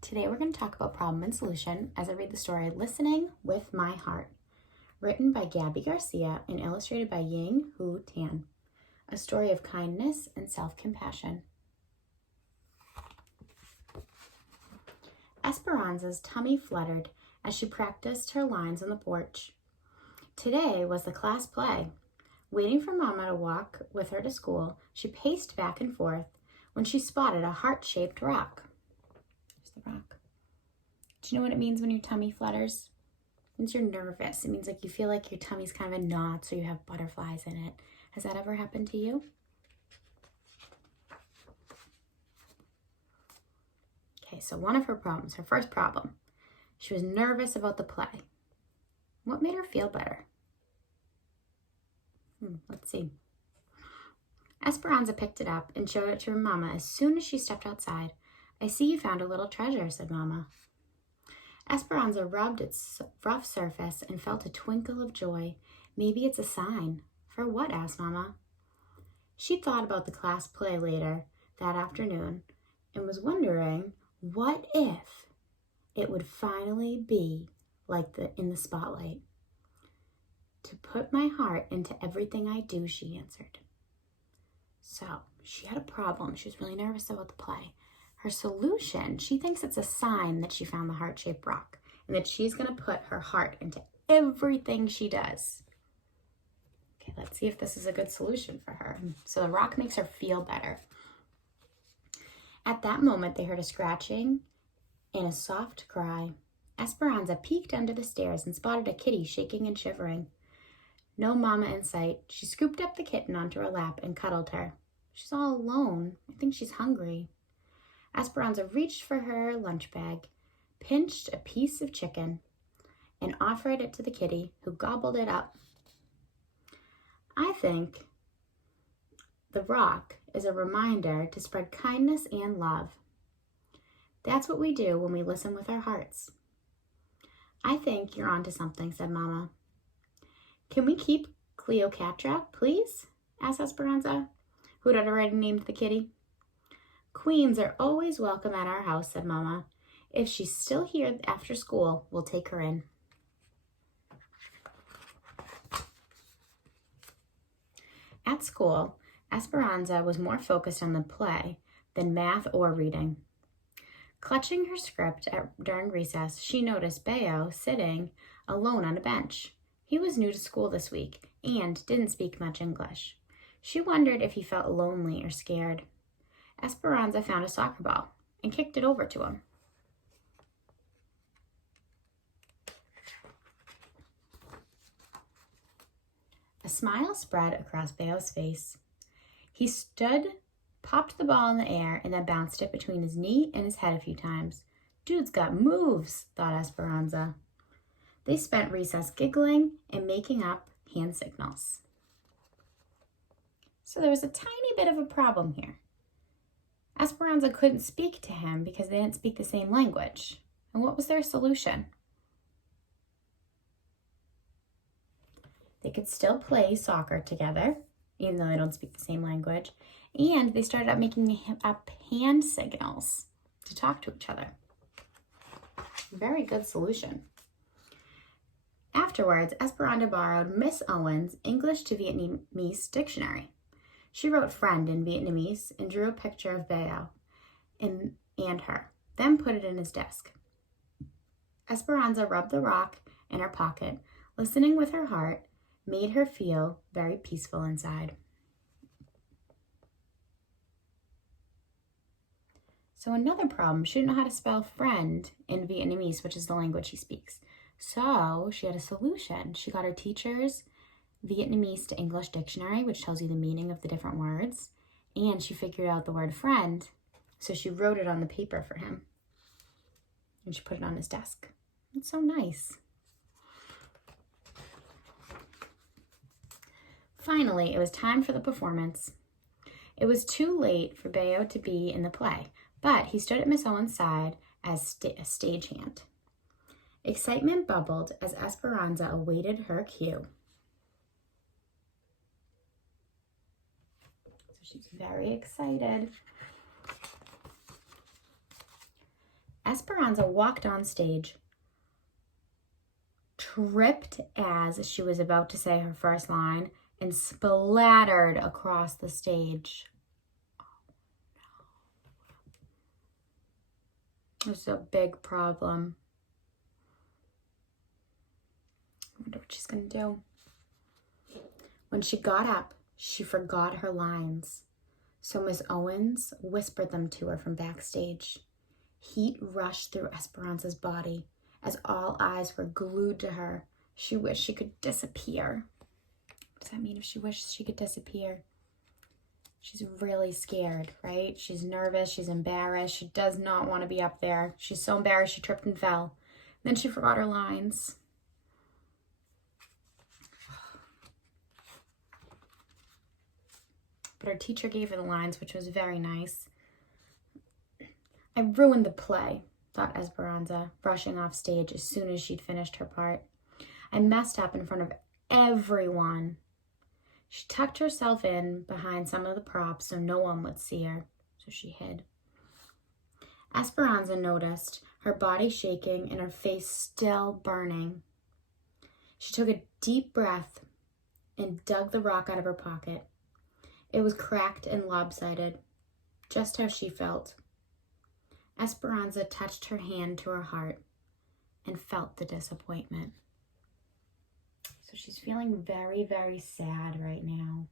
Today we're going to talk about problem and solution as I read the story Listening with My Heart, written by Gabby Garcia and illustrated by Ying Hu Tan, a story of kindness and self-compassion. Esperanza's tummy fluttered as she practiced her lines on the porch. Today was the class play. Waiting for Mama to walk with her to school, she paced back and forth when she spotted a heart-shaped rock. There's the rock. Do you know what it means when your tummy flutters? It means you're nervous. It means like you feel like your tummy's kind of in knots or you have butterflies in it. Has that ever happened to you? Okay, so one of her problems, her first problem, she was nervous about the play. What made her feel better? Let's see. Esperanza picked it up and showed it to her Mama as soon as she stepped outside. "I see you found a little treasure," said Mama. Esperanza rubbed its rough surface and felt a twinkle of joy. "Maybe it's a sign." "For what?" asked Mama. She thought about the class play later that afternoon and was wondering what if it would finally be like in the spotlight. "To put my heart into everything I do," she answered. So she had a problem. She was really nervous about the play. Her solution, she thinks it's a sign that she found the heart-shaped rock and that she's going to put her heart into everything she does. Okay, let's see if this is a good solution for her. So the rock makes her feel better. At that moment, they heard a scratching and a soft cry. Esperanza peeked under the stairs and spotted a kitty shaking and shivering. No Mama in sight. She scooped up the kitten onto her lap and cuddled her. She's all alone. I think she's hungry. Esperanza reached for her lunch bag, pinched a piece of chicken, and offered it to the kitty, who gobbled it up. I think the rock is a reminder to spread kindness and love. That's what we do when we listen with our hearts. "I think you're onto something," said Mama. "Can we keep Cleopatra, please?" asked Esperanza, who had already named the kitty. "Queens are always welcome at our house," said Mama. "If she's still here after school, we'll take her in." At school, Esperanza was more focused on the play than math or reading. Clutching her script during recess, she noticed Bayo sitting alone on a bench. He was new to school this week and didn't speak much English. She wondered if he felt lonely or scared. Esperanza found a soccer ball and kicked it over to him. A smile spread across Bayo's face. He stood, popped the ball in the air, and then bounced it between his knee and his head a few times. "Dude's got moves," thought Esperanza. They spent recess giggling and making up hand signals. So there was a tiny bit of a problem here. Esperanza couldn't speak to him because they didn't speak the same language. And what was their solution? They could still play soccer together, even though they don't speak the same language. And they started up making up hand signals to talk to each other. Very good solution. Afterwards, Esperanza borrowed Miss Owen's English to Vietnamese dictionary. She wrote "friend" in Vietnamese and drew a picture of Bayo and her, then put it in his desk. Esperanza rubbed the rock in her pocket. Listening with her heart made her feel very peaceful inside. So another problem, she didn't know how to spell friend in Vietnamese, which is the language she speaks. So she had a solution. She got her teacher's Vietnamese to English dictionary, which tells you the meaning of the different words. And she figured out the word friend, so she wrote it on the paper for him. And she put it on his desk. It's so nice. Finally, it was time for the performance. It was too late for Bayo to be in the play, but he stood at Miss Owen's side as a stagehand. Excitement bubbled as Esperanza awaited her cue. So she's very excited. Esperanza walked on stage, tripped as she was about to say her first line, and splattered across the stage. It was a big problem. I wonder what she's going to do. When she got up, she forgot her lines. So Miss Owens whispered them to her from backstage. Heat rushed through Esperanza's body as all eyes were glued to her. She wished she could disappear. What does that mean if she wishes she could disappear? She's really scared, right? She's nervous. She's embarrassed. She does not want to be up there. She's so embarrassed she tripped and fell. Then she forgot her lines. But her teacher gave her the lines, which was very nice. I ruined the play, thought Esperanza, rushing off stage as soon as she'd finished her part. I messed up in front of everyone. She tucked herself in behind some of the props so no one would see her, so she hid. Esperanza noticed her body shaking and her face still burning. She took a deep breath and dug the rock out of her pocket. It was cracked and lopsided, just how she felt. Esperanza touched her hand to her heart and felt the disappointment. So she's feeling very, very sad right now.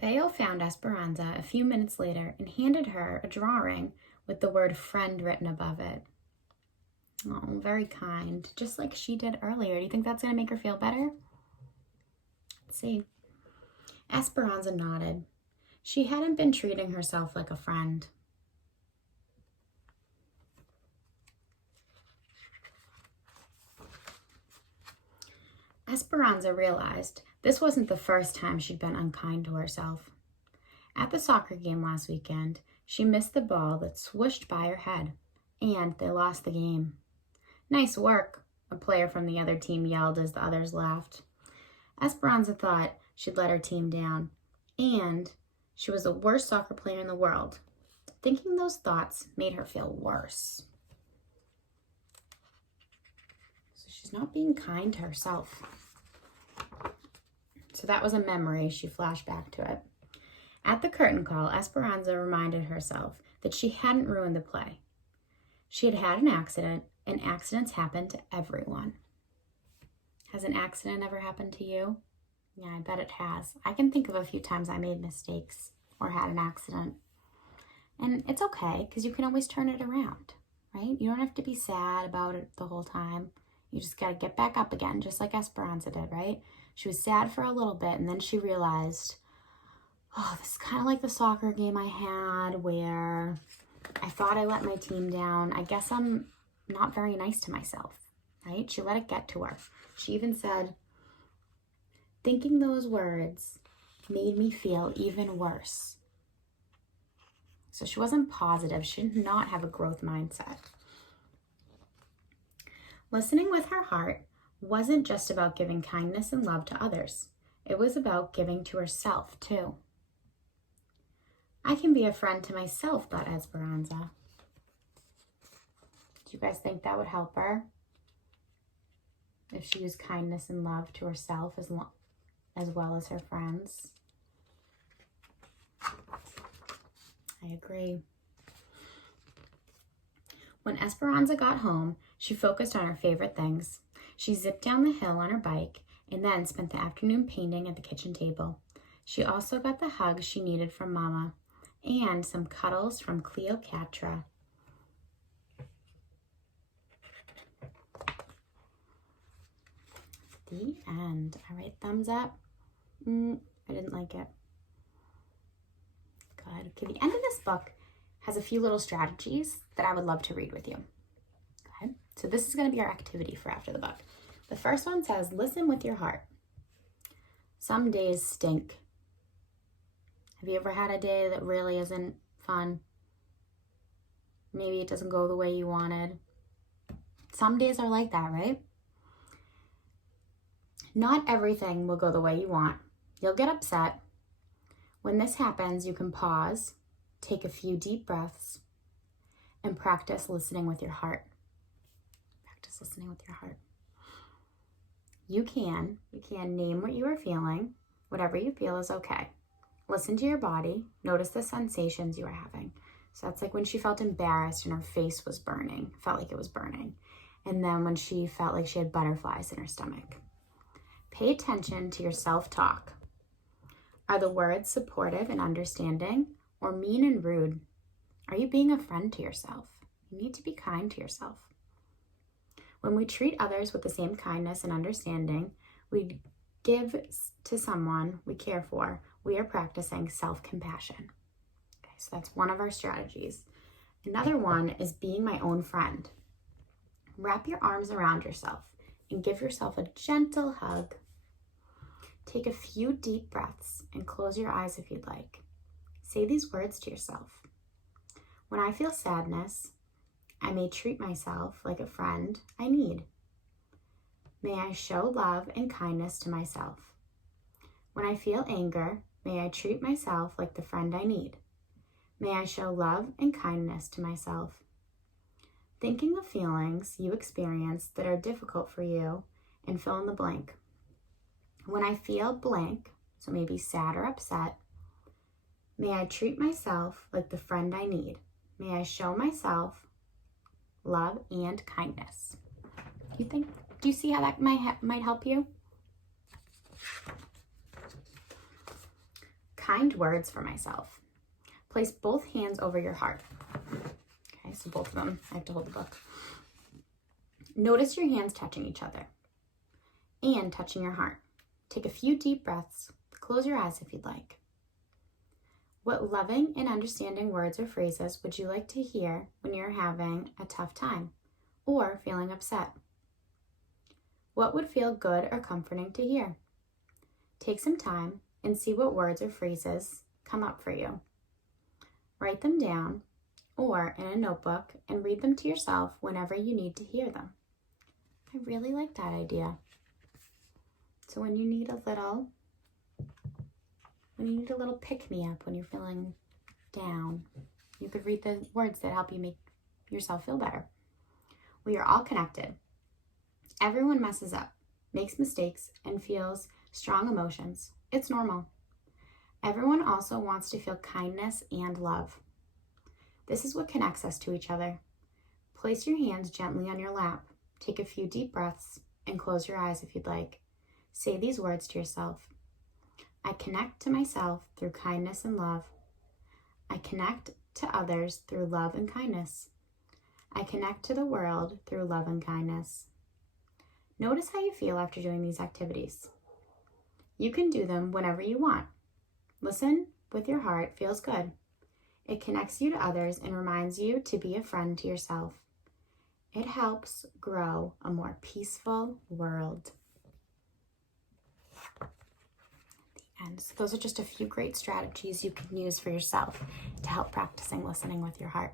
Theo found Esperanza a few minutes later and handed her a drawing with the word friend written above it. Oh, very kind, just like she did earlier. Do you think that's going to make her feel better? Let's see. Esperanza nodded. She hadn't been treating herself like a friend. Esperanza realized this wasn't the first time she'd been unkind to herself. At the soccer game last weekend, she missed the ball that swished by her head, and they lost the game. Nice work, a player from the other team yelled as the others laughed. Esperanza thought she'd let her team down, and she was the worst soccer player in the world. Thinking those thoughts made her feel worse. So she's not being kind to herself. So that was a memory. She flashed back to it. At the curtain call, Esperanza reminded herself that she hadn't ruined the play. She had had an accident, and accidents happen to everyone. Has an accident ever happened to you? Yeah, I bet it has. I can think of a few times I made mistakes or had an accident. And it's okay, because you can always turn it around, right? You don't have to be sad about it the whole time. You just got to get back up again, just like Esperanza did, right? She was sad for a little bit, and then she realized, oh, this is kind of like the soccer game I had where I thought I let my team down. I guess I'm not very nice to myself, right? She let it get to her. She even said, thinking those words made me feel even worse. So she wasn't positive. She did not have a growth mindset. Listening with her heart wasn't just about giving kindness and love to others. It was about giving to herself, too. I can be a friend to myself, thought Esperanza. Do you guys think that would help her? If she used kindness and love to herself as well as her friends? I agree. When Esperanza got home, she focused on her favorite things. She zipped down the hill on her bike and then spent the afternoon painting at the kitchen table. She also got the hug she needed from Mama and some cuddles from Cleopatra. The end. All right, thumbs up. I didn't like it. Good. Okay, the end of this book has a few little strategies that I would love to read with you. Okay, so this is going to be our activity for after the book. The first one says, listen with your heart. Some days stink. Have you ever had a day that really isn't fun? Maybe it doesn't go the way you wanted. Some days are like that, right? Not everything will go the way you want. You'll get upset. When this happens, you can pause, take a few deep breaths, and practice listening with your heart. Practice listening with your heart. You can name what you are feeling. Whatever you feel is okay. Listen to your body. Notice the sensations you are having. So that's like when she felt embarrassed and her face was burning, felt like it was burning. And then when she felt like she had butterflies in her stomach. Pay attention to your self-talk. Are the words supportive and understanding or mean and rude? Are you being a friend to yourself? You need to be kind to yourself. When we treat others with the same kindness and understanding we give to someone we care for, we are practicing self-compassion. Okay, so that's one of our strategies. Another one is being my own friend. Wrap your arms around yourself and give yourself a gentle hug. Take a few deep breaths and close your eyes if you'd like. Say these words to yourself. When I feel sadness, I may treat myself like a friend I need. May I show love and kindness to myself. When I feel anger, may I treat myself like the friend I need. May I show love and kindness to myself. Thinking of feelings you experience that are difficult for you and fill in the blank. When I feel blank, so maybe sad or upset, may I treat myself like the friend I need. May I show myself love and kindness. Do you see how that might help you? Kind words for myself. Place both hands over your heart. Okay, so both of them. I have to hold the book. Notice your hands touching each other and touching your heart. Take a few deep breaths. Close your eyes if you'd like. What loving and understanding words or phrases would you like to hear when you're having a tough time or feeling upset? What would feel good or comforting to hear? Take some time and see what words or phrases come up for you. Write them down or in a notebook and read them to yourself whenever you need to hear them. I really like that idea. So when you need a little pick-me-up, when you're feeling down, you could read the words that help you make yourself feel better. We are all connected. Everyone messes up, makes mistakes, and feels strong emotions. It's normal. Everyone also wants to feel kindness and love. This is what connects us to each other. Place your hands gently on your lap. Take a few deep breaths and close your eyes if you'd like. Say these words to yourself. I connect to myself through kindness and love. I connect to others through love and kindness. I connect to the world through love and kindness. Notice how you feel after doing these activities. You can do them whenever you want. Listen with your heart feels good. It connects you to others and reminds you to be a friend to yourself. It helps grow a more peaceful world. And so those are just a few great strategies you can use for yourself to help practicing listening with your heart.